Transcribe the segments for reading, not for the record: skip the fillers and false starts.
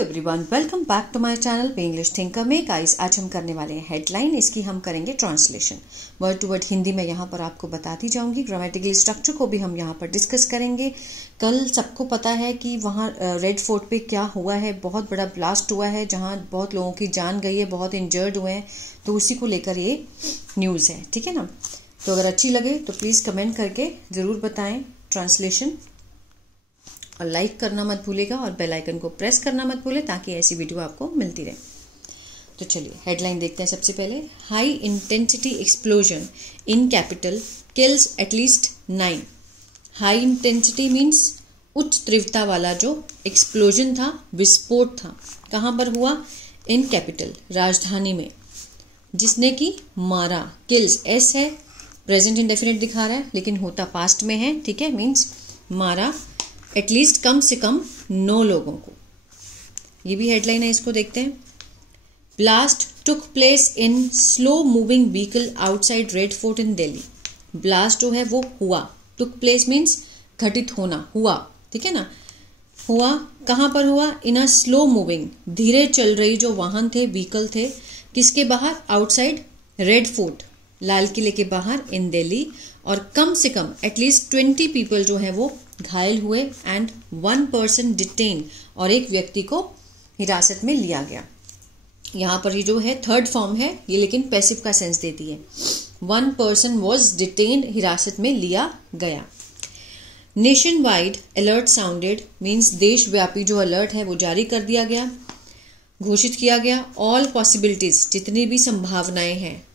Everyone, welcome back to my channel पे English thinker में। Guys, आज हम करने वाले हैं हेडलाइन। इसकी हम करेंगे translation word to word Hindi में। यहाँ पर आपको बताती जाऊंगी। ग्रामेटिकल स्ट्रक्चर को भी हम यहाँ पर डिस्कस करेंगे। कल सबको पता है कि वहाँ रेड फोर्ट पे क्या हुआ है, बहुत बड़ा ब्लास्ट हुआ है जहाँ बहुत लोगों की जान गई है, बहुत इंजर्ड हुए हैं। तो उसी को लेकर ये न्यूज़ है, ठीक है ना। तो अगर अच्छी लगे तो प्लीज़ कमेंट करके ज़रूर बताएं ट्रांसलेशन, और लाइक करना मत भूलेगा और बेल आइकन को प्रेस करना मत भूले ताकि ऐसी वीडियो आपको मिलती रहे। तो चलिए हेडलाइन देखते हैं। सबसे पहले, high intensity explosion in capital kills at least 9। High intensity means उच्च तीव्रता वाला जो एक्सप्लोजन था, विस्फोट था, कहाँ पर हुआ? इन कैपिटल, राजधानी में, जिसने कि मारा। किल्स एस है, प्रेजेंट इंडेफिनिट दिखा रहा है लेकिन होता पास्ट में है, ठीक है। मीन्स मारा एटलीस्ट, कम से कम 9 लोगों को। ये भी हेडलाइन है, इसको देखते हैं। Blast took place in slow moving vehicle outside red fort in Delhi. Blast जो है वो हुआ, टुक प्लेस मीन्स घटित होना, हुआ, ठीक है ना। हुआ कहाँ पर हुआ? इन अ स्लो मूविंग, धीरे चल रही जो वाहन थे, व्हीकल थे, किसके बाहर? आउटसाइड रेड फोर्ट, लाल किले के बाहर, इन दिल्ली। और कम से कम एटलीस्ट 20 पीपल जो है वो घायल हुए एंड 1 पर्सन डिटेन, और एक व्यक्ति को हिरासत में लिया गया। यहाँ पर ये जो है थर्ड फॉर्म है ये, लेकिन पैसिव का सेंस देती है। 1 पर्सन वॉज डिटेन्ड, हिरासत में लिया गया। Nation wide alert sounded means देशव्यापी जो अलर्ट है वो जारी कर दिया गया, घोषित किया गया। ऑल पॉसिबिलिटीज, जितनी भी संभावनाएं हैं।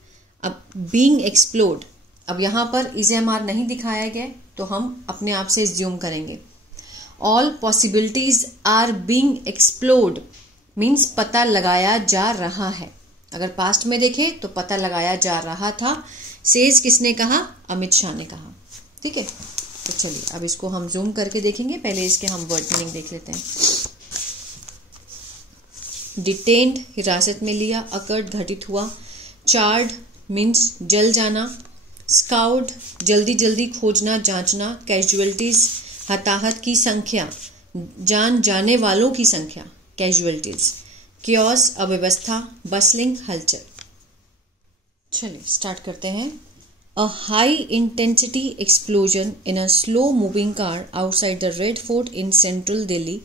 अब बीइंग एक्सप्लोड, अब यहाँ पर इज़-एम-आर नहीं दिखाया गया तो हम अपने आप से ज्यूम करेंगे। All possibilities are being explored means पता लगाया जा रहा है। अगर पास्ट में देखें तो पता लगाया जा रहा था। सेज किसने कहा? अमित शाह ने कहा, ठीक है। तो चलिए अब इसको हम जूम करके देखेंगे। पहले इसके हम वर्ड मीनिंग देख लेते हैं। डिटेन्ड, हिरासत में लिया। अकर्ड, घटित हुआ। चार्ड मीन्स जल जाना। स्काउड, जल्दी जल्दी खोजना, जांचना। कैजुअलिटीज, हताहत की संख्या, जान जाने वालों की संख्या, कैजुअलिटीज। कियोस, अव्यवस्था। बसलिंग, हलचल। चलिए स्टार्ट करते हैं। A high intensity explosion in a slow moving car outside the red fort in central Delhi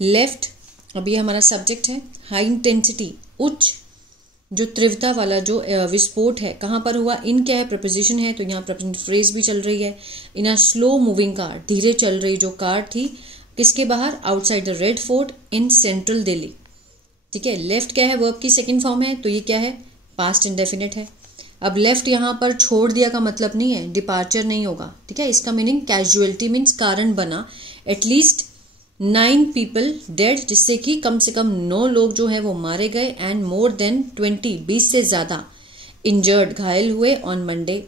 left. अब ये हमारा सब्जेक्ट है। हाई इंटेंसिटी, उच्च जो तीव्रता वाला जो विस्फोट है, कहाँ पर हुआ? इन क्या है? प्रपोजिशन है, तो यहाँ प्रपोजिशन फ्रेज भी चल रही है। इन अ स्लो मूविंग कार, धीरे चल रही जो कार थी, किसके बाहर? Outside the red fort in central Delhi, ठीक है। लेफ्ट क्या है? वर्ब की सेकंड फॉर्म है, तो ये क्या है? पास्ट इंडेफिनिट है। अब लेफ्ट यहाँ पर छोड़ दिया का मतलब नहीं है, डिपार्चर नहीं होगा, ठीक है। इसका मीनिंग कैजुअलिटी मीन्स कारण बना। एटलीस्ट 9 पीपल डेड, जिससे कि कम से कम 9 लोग जो है वो मारे गए। एंड मोर देन 20 से ज्यादा इंजर्ड, घायल हुए ऑन मंडे,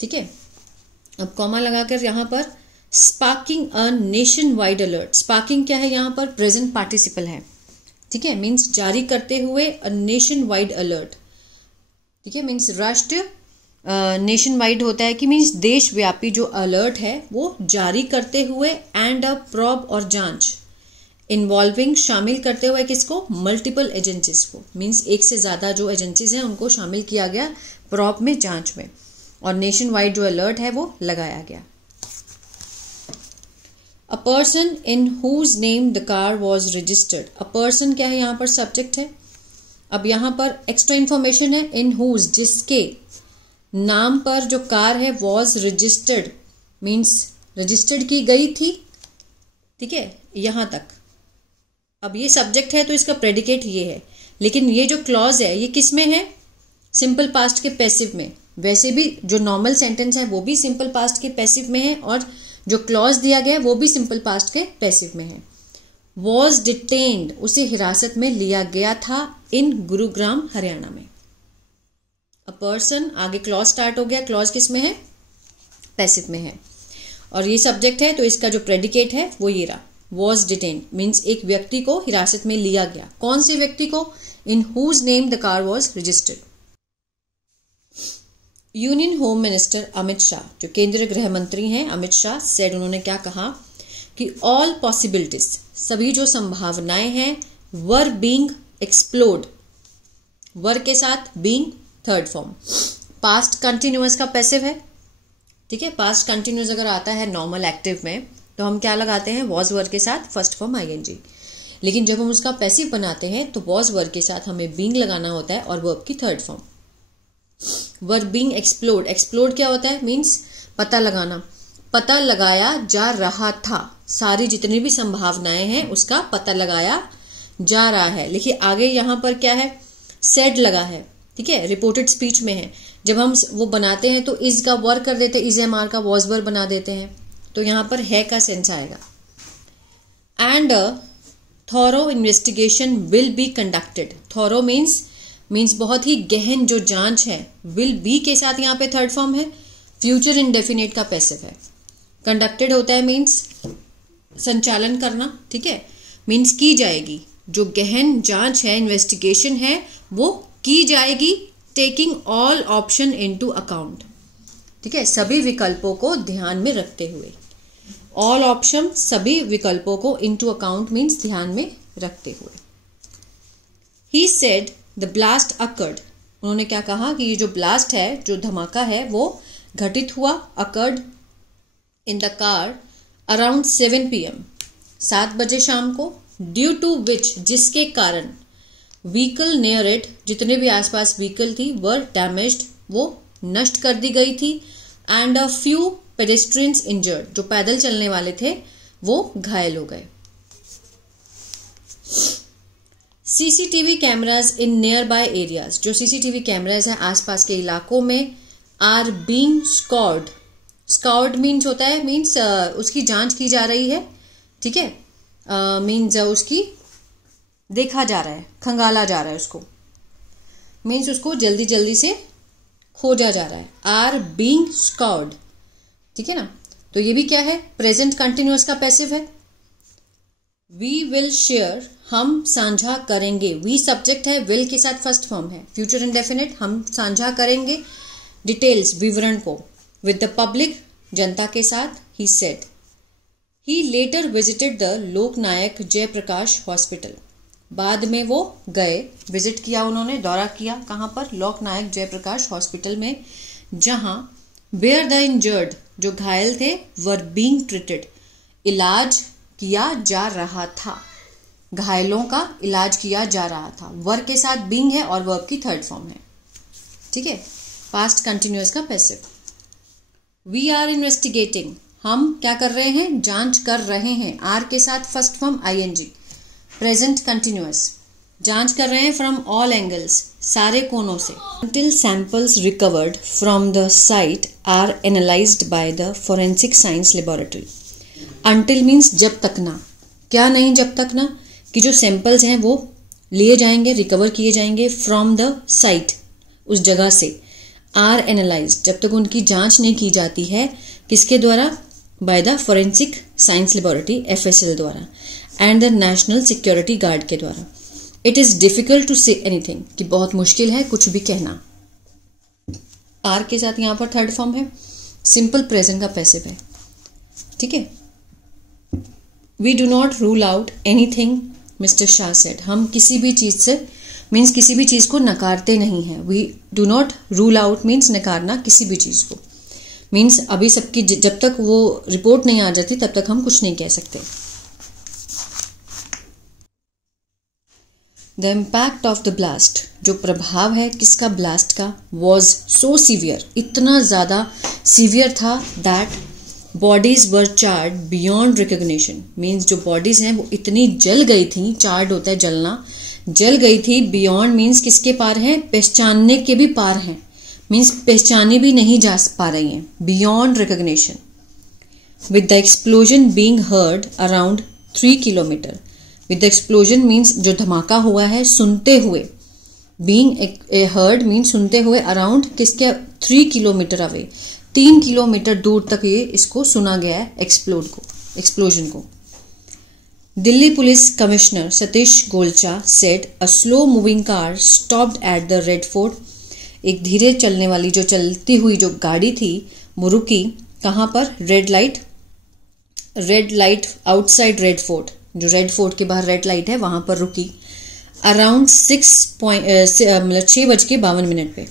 ठीक है। अब कॉमा लगाकर यहाँ पर sparking a nation wide alert. Sparking क्या है? यहाँ पर प्रेजेंट पार्टिसिपल है, ठीक है। मीन्स जारी करते हुए अ नेशन वाइड अलर्ट, ठीक है। मीन्स राष्ट्र नेशन वाइड होता है कि मीन्स देशव्यापी जो अलर्ट है वो जारी करते हुए। एंड अ प्रॉब और जांच, इन्वॉल्विंग शामिल करते हुए किसको? मल्टीपल एजेंसीज को, मीन्स एक से ज्यादा जो एजेंसीज हैं उनको शामिल किया गया प्रॉब में, जांच में। और नेशन वाइड जो अलर्ट है वो लगाया गया। A person in whose name the car was registered. A person क्या है? यहाँ पर सब्जेक्ट है। अब यहाँ पर एक्स्ट्रा इंफॉर्मेशन है। इन हुज, जिसके नाम पर जो कार है, वॉज रजिस्टर्ड मीन्स रजिस्टर्ड की गई थी, ठीक है, यहां तक। अब ये सब्जेक्ट है तो इसका प्रेडिकेट ये है, लेकिन ये जो क्लॉज है ये किस में है? सिंपल पास्ट के पैसिव में। वैसे भी जो नॉर्मल सेंटेंस है वो भी सिंपल पास्ट के पैसिव में है, और जो क्लॉज दिया गया है वो भी सिंपल पास्ट के पैसिव में है। वॉज डिटेन्ड, उसे हिरासत में लिया गया था, इन गुरुग्राम, हरियाणा में। अ पर्सन, आगे क्लॉज स्टार्ट हो गया। क्लॉज किस में है? पैसिव में है। और ये सब्जेक्ट है तो इसका जो प्रेडिकेट है वो ये रहा, वॉज डिटेन्ड मीन्स एक व्यक्ति को हिरासत में लिया गया। कौन से व्यक्ति को? In whose name the car was registered. Union home minister Amit Shah, जो केंद्रीय गृह मंत्री हैं अमित शाह, सेड, उन्होंने क्या कहा कि ऑल पॉसिबिलिटीज, सभी जो संभावनाएं हैं, वर बीइंग एक्सप्लोड, वर के साथ being third form. Past continuous का पैसिव है, ठीक है। पास्ट कंटिन्यूअस अगर आता है नॉर्मल एक्टिव में तो हम क्या लगाते हैं, वॉज वर्ब के साथ फर्स्ट फॉर्म आईएनजी। लेकिन जब हम उसका पैसिव बनाते हैं तो वॉज वर्ब के साथ हमें बीइंग लगाना होता है और वर्ब की third form. Verb being explode, explode क्या होता है, मीन्स पता लगाना, पता लगाया जा रहा था, सारी जितनी भी संभावनाएं हैं उसका पता लगाया जा रहा है। लेकिन आगे यहां पर क्या है, सेड लगा है, ठीक है, रिपोर्टेड स्पीच में है। जब हम वो बनाते हैं तो इज का वर्क कर देते हैं, इज एम आर का वॉज वर्ब बना देते हैं, तो यहां पर है का सेंस आएगा। And thorough investigation will be conducted, thorough means बहुत ही गहन जो जांच है, विल बी के साथ यहाँ पे थर्ड फॉर्म है, फ्यूचर इंडेफिनिट का पैसिव है। कंडक्टेड होता है मीन्स संचालन करना, ठीक है, मीन्स की जाएगी, जो गहन जांच है, इन्वेस्टिगेशन है, वो की जाएगी, taking all option into account, ठीक है, सभी विकल्पों को ध्यान में रखते हुए। ऑल ऑप्शन, सभी विकल्पों को, इनटू अकाउंट मीन्स ध्यान में रखते हुए। He said the blast occurred, उन्होंने क्या कहा कि ये जो ब्लास्ट है, जो धमाका है, वो घटित हुआ, occurred in the car around 7 PM, 7 बजे शाम को, ड्यू टू विच, जिसके कारण, व्हीकल नियर इट, जितने भी आसपास व्हीकल थी, वर डैमेज्ड, वो नष्ट कर दी गई थी, and a few pedestrians injured, जो पैदल चलने वाले थे वो घायल हो गए। CCTV cameras in near by areas, जो सीसीटीवी कैमराज हैं आसपास के इलाकों में, are being scored, scored means होता है, मीन्स उसकी जांच की जा रही है, ठीक है, मीन्स उसकी देखा जा रहा है, खंगाला जा रहा है उसको, मीन्स उसको जल्दी जल्दी से खोजा जा रहा है। आर बीइंग स्कॉर्ड, ठीक है ना। तो ये भी क्या है, प्रेजेंट कंटिन्यूअस का पैसिव है। वी विल शेयर, हम साझा करेंगे, वी सब्जेक्ट है, विल के साथ फर्स्ट फॉर्म है, फ्यूचर इंडेफिनिट, हम साझा करेंगे डिटेल्स, विवरण को, विद द पब्लिक, जनता के साथ। He said, he later visited the Loknayak Jayaprakash hospital, बाद में वो गए, विजिट किया उन्होंने, दौरा किया, कहां पर, लोकनायक जयप्रकाश हॉस्पिटल में, जहां वेयर द इंजर्ड, जो घायल थे, वर बीइंग ट्रीटेड, इलाज किया जा रहा था, घायलों का इलाज किया जा रहा था। वर्ब के साथ बीइंग है और वर्ब की थर्ड फॉर्म है, ठीक है, पास्ट कंटिन्यूअस का पैसिव। वी आर इन्वेस्टिगेटिंग, हम क्या कर रहे हैं, जांच कर रहे हैं, आर के साथ first form ING. Present continuous, जांच कर रहे हैं, फ्रॉम ऑल एंगल्स, सारे कोनों से। Until samples recovered from the site are analyzed by the forensic science laboratory. Until means जब तक ना, क्या नहीं जब तक ना, कि जो सैंपल्स हैं वो लिए जाएंगे, रिकवर किए जाएंगे, फ्रॉम द साइट, उस जगह से, आर एनालाइज्ड, जब तक उनकी जांच नहीं की जाती है, किसके द्वारा, by the forensic science laboratory, FSL द्वारा, and the National Security Guard के द्वारा। It is difficult to say anything, कि बहुत मुश्किल है कुछ भी कहना। आर के साथ यहां पर थर्ड फॉर्म है, सिंपल प्रेजेंट का पैसिव है, ठीक है। We do not rule out anything, mister Shah said, हम किसी भी चीज से, मीन्स किसी भी चीज को नकारते नहीं है। We do not rule out means नकारना किसी भी चीज को, मीन्स अभी सबकी, जब तक वो रिपोर्ट नहीं आ जाती तब तक हम कुछ नहीं कह सकते। The impact of the blast, जो प्रभाव है किसका, ब्लास्ट का, वॉज सो सीवियर, इतना ज्यादा सीवियर था, that bodies were charred beyond recognition, means जो बॉडीज हैं वो इतनी जल गई थी, चार्ड होता है जलना, जल गई थी, बियॉन्ड मीन्स किसके पार है, पहचानने के भी पार हैं, मीन्स पहचानी भी नहीं जा पा रही हैं, beyond recognition. With the explosion being heard around 3 kilometre, with the explosion means जो धमाका हुआ है, सुनते हुए, बीइंग हर्ड मीन्स सुनते हुए, अराउंड किसके, 3 किलोमीटर अवे, 3 किलोमीटर दूर तक ये इसको सुना गया है, एक्सप्लोजन को। Delhi police commissioner Satish Golcha said a slow moving car stopped at the red fort, एक धीरे चलने वाली जो चलती हुई जो गाड़ी थी वो रुकी, कहां पर, red light outside red fort, जो रेड फोर्ट के बाहर रेड लाइट है वहां पर रुकी अराउंड 6:52 पे।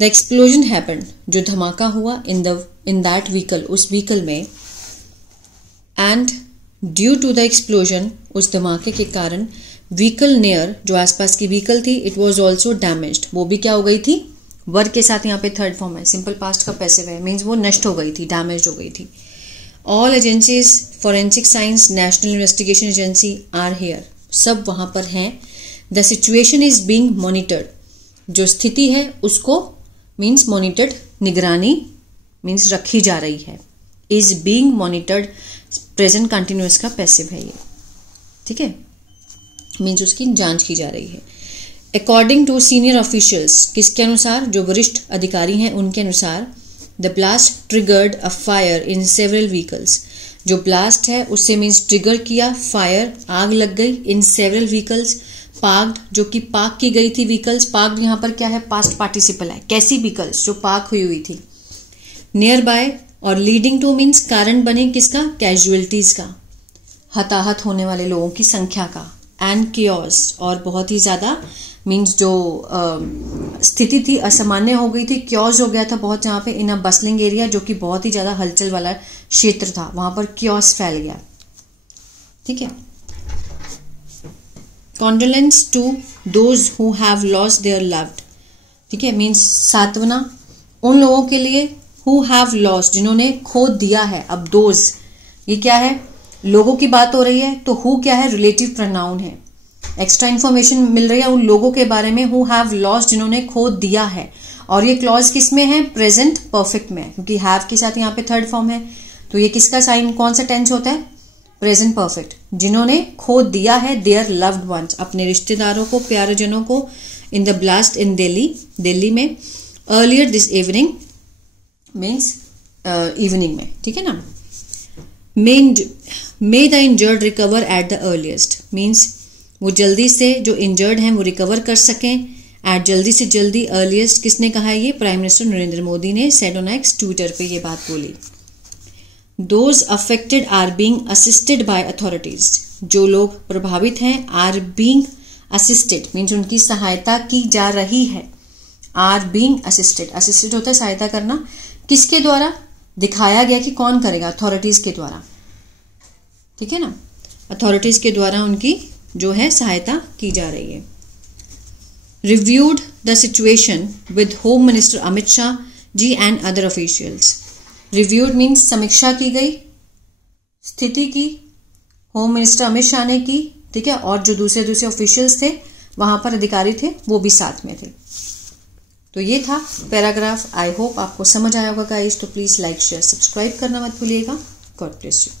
द एक्सप्लोजन हैपेंड, जो धमाका हुआ इन दैट व्हीकल, उस व्हीकल में। And due to the explosion, उस धमाके के कारण, व्हीकल नियर, जो आसपास की व्हीकल थी, इट वॉज ऑल्सो डैमेज्ड, वो भी क्या हो गई थी, वर्ब के साथ यहाँ पे थर्ड फॉर्म है, सिंपल पास्ट का पैसिव है, मीन्स वो नष्ट हो गई थी, डैमेज हो गई थी। All agencies, forensic science, National Investigation Agency are here, सब वहां पर हैं। The situation is being monitored, जो स्थिति है उसको मीन्स मॉनिटर्ड, निगरानी मीन्स रखी जा रही है। Is being monitored present continuous का पैसिव है ये, ठीक है, मीन्स उसकी जांच की जा रही है। अकॉर्डिंग टू सीनियर ऑफिशियल्स, किसके अनुसार, जो वरिष्ठ अधिकारी हैं उनके अनुसार, the blast triggered a fire in several vehicles, जो ब्लास्ट है उससे मीन्स ट्रिगर किया, फायर आग लग गई, इन सेवरल व्हीकल्स, पार्क्ड जो कि पार्क की गई थी व्हीकल्स, पार्क्ड यहाँ पर क्या है, पास्ट पार्टिसिपल है, कैसी व्हीकल्स जो पार्क हुई थी, नियर बाय, और लीडिंग टू मीन्स कारण बने किसका, कैजुअलिटीज का, हताहत होने वाले लोगों की संख्या का, एंड कियोस, और बहुत ही ज्यादा मीन्स जो स्थिति थी असामान्य हो गई थी, क्योस हो गया था बहुत, जहां पे इन अ बसलिंग एरिया, जो कि बहुत ही ज्यादा हलचल वाला क्षेत्र था, वहां पर क्योस फैल गया, ठीक है। Condolence to those who have lost their loved, ठीक है, मीन्स सांत्वना उन लोगों के लिए, हु हैव लॉस्ट, जिन्होंने खो दिया है। अब दोज ये क्या है, लोगों की बात हो रही है, तो हु क्या है, रिलेटिव प्रोनाउन है, एक्स्ट्रा इन्फॉर्मेशन मिल रही है उन लोगों के बारे में, हु हैव लॉस्ट, जिन्होंने खो दिया है। और ये क्लॉज किस में है, प्रेजेंट परफेक्ट में, क्योंकि हैव के साथ यहाँ पे थर्ड फॉर्म है, तो ये किसका साइन, कौन सा टेंस होता है, प्रेजेंट परफेक्ट, जिन्होंने खो दिया है देयर लव्ड वंस, अपने रिश्तेदारों को, प्यारेजनों को, in the blast in Delhi, Delhi में, earlier this evening means evening में, ठीक है ना। मे the injured recover at the earliest, means वो जल्दी से, जो इंजर्ड हैं वो रिकवर कर सकें, एट जल्दी से जल्दी, अर्लिएस्ट किसने कहा है, ये प्राइम मिनिस्टर नरेंद्र मोदी ने सेड ऑन एक्स ट्विटर पे ये बात बोली। Those affected are being assisted by authorities, जो लोग प्रभावित हैं, आर बीइंग असिस्टेड मीन्स उनकी सहायता की जा रही है, आर बीइंग असिस्टेड, असिस्टेड होता है सहायता करना, किसके द्वारा, दिखाया गया कि कौन करेगा, अथॉरिटीज के द्वारा, ठीक है ना, अथॉरिटीज के द्वारा उनकी जो है सहायता की जा रही है। Reviewed the situation with home minister Amit Shah ji and other officials, reviewed means समीक्षा की गई स्थिति की, होम मिनिस्टर अमित शाह ने की, ठीक है, और जो दूसरे ऑफिशियल्स थे वहां पर अधिकारी थे वो भी साथ में थे। तो ये था पैराग्राफ, आई होप आपको समझ आया होगा गाइस, तो प्लीज लाइक शेयर सब्सक्राइब करना मत भूलिएगा। God bless you.